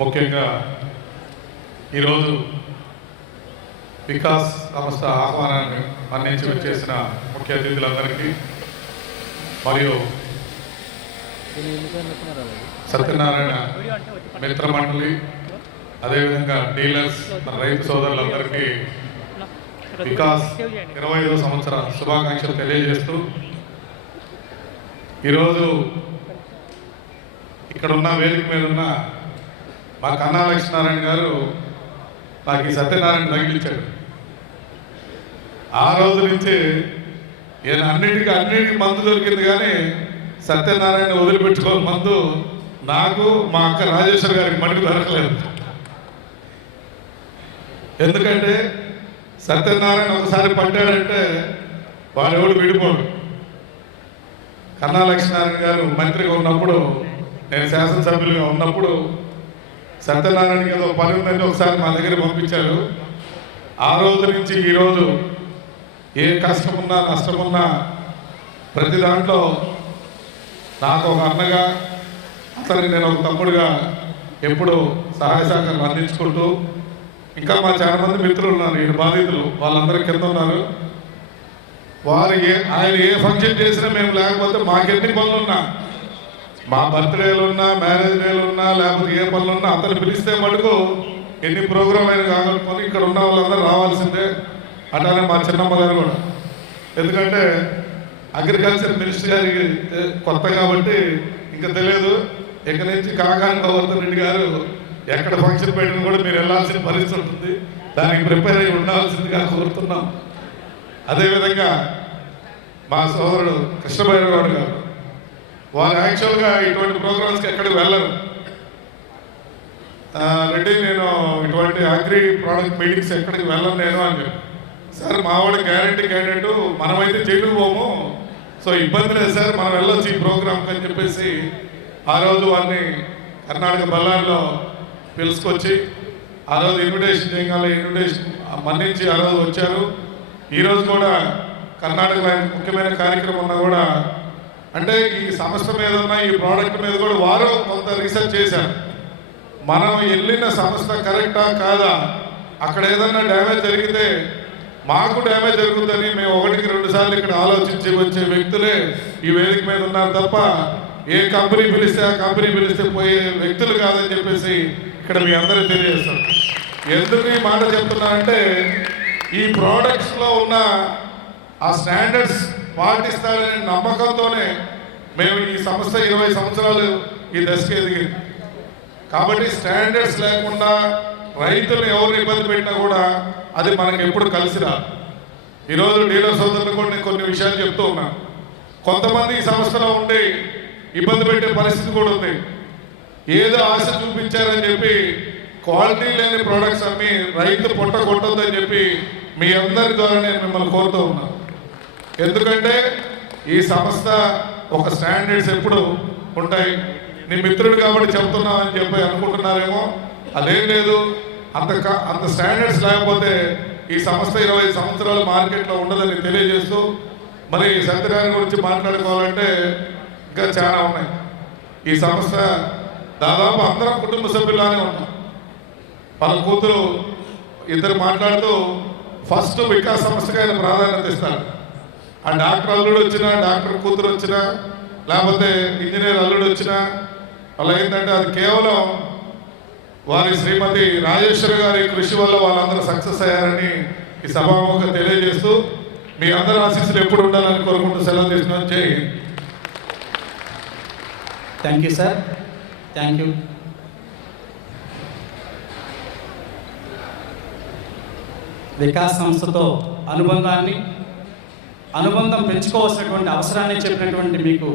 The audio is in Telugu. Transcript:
ముఖ్యంగా ఈరోజు వికాస్ సంస్థ ఆహ్వానాన్ని మన్నించి వచ్చేసిన ముఖ్య అతిథులందరికీ మరియు సత్యనారాయణ మిత్ర మండలి, అదేవిధంగా డీలర్స్, మన రైతు సోదరులందరికీ వికాస్ 25వ సంవత్సర శుభాకాంక్షలు తెలియజేస్తూ, ఈరోజు ఇక్కడ ఉన్న వేదిక మీద ఉన్న మా కన్నా లక్ష్మీనారాయణ గారు నాకు ఈ సత్యనారాయణ తగిలించాడు. ఆ రోజు నుంచి ఈయన అన్నిటికీ మందు దొరికింది, కానీ సత్యనారాయణ వదిలిపెట్టుకోని మందు నాకు మా అక్క రాజేశ్వర్ గారికి మటుకు దొరకలేదు. ఎందుకంటే సత్యనారాయణ ఒకసారి పడ్డాడంటే వాడెవడు విడిపోడు. కన్నా లక్ష్మీనారాయణ గారు మంత్రిగా ఉన్నప్పుడు, నేను శాసనసభ్యులుగా ఉన్నప్పుడు సత్యనారాయణకి ఏదో పని ఉందని ఒకసారి మా దగ్గర పంపించారు. ఆ రోజు నుంచి ఈరోజు ఏ కష్టమున్నా నష్టమున్నా ప్రతి దాంట్లో నాకు ఒక అన్నగా, అతనికి నేను ఒక తమ్ముడుగా ఎప్పుడు సహాయ సహకారాలు అందించుకుంటూ, ఇంకా మా చాలా మంది మిత్రులు ఉన్నారు, ఈయన బాధితులు, వాళ్ళందరూ కింద ఉన్నారు. వారు ఆయన ఏ ఫంక్షన్ చేసినా మేము లేకపోతే మాకెన్ని పనులు ఉన్నా, మా బర్త్డేలు ఉన్నా, మ్యారేజ్ డేలు ఉన్నా, లేకపోతే ఏ పనులు ఉన్నా అతను పిలిస్తే మటుకు ఎన్ని ప్రోగ్రాం అయినా కాగలుగుకొని ఇక్కడ ఉన్న వాళ్ళందరూ రావాల్సిందే. అట్లానే మా చిన్నమ్మ గారు కూడా, ఎందుకంటే అగ్రికల్చర్ మినిస్టర్ గారికి కొత్త కాబట్టి ఇంకా తెలియదు. ఇక్కడి నుంచి కాకాని గోవర్ధన్ రెడ్డి గారు ఎక్కడ ఫంక్షన్ పెట్టినా కూడా మీరు వెళ్ళాల్సిన పరిస్థితి ఉంటుంది, దానికి ప్రిపేర్ అయ్యి ఉండాల్సిందిగా కోరుతున్నాం. అదేవిధంగా మా సోదరుడు కృష్ణభైరవరావు గారు, వారు యాక్చువల్గా ఇటువంటి ప్రోగ్రామ్స్కి ఎక్కడికి వెళ్ళరు. రెడ్డి, నేను ఇటువంటి అగ్రి ప్రోడక్ట్ మీటింగ్స్ ఎక్కడికి వెళ్ళను నేను అని చెప్పి, సార్ మా వాడు గ్యారంటీ క్యాండిడేట్, మనమైతే చేయకపోము, సో ఇబ్బంది లేదు సార్, మనం వెళ్ళొచ్చు ఈ ప్రోగ్రామ్కి అని చెప్పేసి ఆ రోజు వారిని కర్ణాటక బళ్ళారిలో పిలుచుకొచ్చి ఆ రోజు ఇన్విటేషన్ చేయగల ఇన్విటేషన్ మన్నించి ఆ రోజు వచ్చారు. ఈరోజు కూడా కర్ణాటకలో ముఖ్యమైన కార్యక్రమం ఉన్నా కూడా, అంటే ఈ సంస్థ మీద ఉన్న ఈ ప్రోడక్ట్ మీద కూడా వారు కొంత రీసెర్చ్ చేశారు. మనం వెళ్ళిన సంస్థ కరెక్టా కాదా, అక్కడ ఏదైనా డ్యామేజ్ జరిగితే మాకు డ్యామేజ్ జరుగుతుందని మేము 1-2 సార్లు ఇక్కడ ఆలోచించి వచ్చే వ్యక్తులే ఈ వేదిక మీద ఉన్నారు తప్ప, ఏ కంపెనీ పిలిస్తే ఆ కంపెనీ పిలిస్తే పోయే వ్యక్తులు కాదని చెప్పేసి ఇక్కడ మీ అందరూ తెలియజేస్తారు. ఎందుకు ఈ మాట చెప్తున్నానంటే, ఈ ప్రోడక్ట్స్లో ఉన్న ఆ స్టాండర్డ్స్ పాటిస్తాడనే నమ్మకంతోనే మేము ఈ సంస్థ 20 సంవత్సరాలు ఈ దశకి ఎదిగింది. కాబట్టి స్టాండర్డ్స్ లేకుండా రైతులు ఎవరిని ఇబ్బంది పెట్టినా కూడా అది మనకి ఎప్పుడు కలిసి రాదు. ఈరోజు డీలర్ సోదరులు కూడా నేను కొన్ని విషయాలు చెప్తూ ఉన్నాను. కొంతమంది ఈ సంస్థలో ఉండి ఇబ్బంది పెట్టే పరిస్థితి కూడా ఉంది. ఏదో ఆశ చూపించారని చెప్పి క్వాలిటీ లేని ప్రోడక్ట్స్ అమ్మి రైతు పొట్ట కొట్టొద్దని చెప్పి మీ అందరి ద్వారా నేను మిమ్మల్ని కోరుతూ ఉన్నాను. ఎందుకంటే ఈ సంస్థ ఒక స్టాండర్డ్స్ ఎప్పుడు ఉంటాయి. నీ మిత్రుడు కాబట్టి చెప్తున్నావు అని చెప్పి అనుకుంటున్నారేమో, అదేం లేదు. అంత స్టాండర్డ్స్ లేకపోతే ఈ సంస్థ 20 సంవత్సరాలు మార్కెట్లో ఉండదని తెలియజేస్తూ, మరి సత్యనారాయణ గురించి మాట్లాడుకోవాలంటే ఇంకా చాలా ఉన్నాయి. ఈ సంస్థ దాదాపు అందరం కుటుంబ సభ్యులానే ఉంటాం. వాళ్ళ కూతురు ఇద్దరు మాట్లాడుతూ ఫస్ట్ వికాస్ సంస్థకి ఆయన ప్రాధాన్యత ఇస్తారు. ఆ డాక్టర్ అల్లుడు వచ్చినా, డాక్టర్ కూతురు వచ్చినా, లేకపోతే ఇంజనీర్ అల్లుడు వచ్చినా, అలా ఏంటంటే అది కేవలం వారి శ్రీమతి రాజేశ్వరి గారి కృషి వల్ల వాళ్ళందరూ సక్సెస్ అయ్యారని ఈ సభాముఖంగా తెలియజేస్తూ, మీ అందరి ఆశీస్సులు ఎప్పుడు ఉండాలని కోరుకుంటూ సెలవు తీసుకుని జై Hind. Thank you sir, thank you. Vikas సంస్థతో అనుబంధం పెంచుకోవాల్సినటువంటి అవసరాన్ని చెప్పినటువంటి మీకు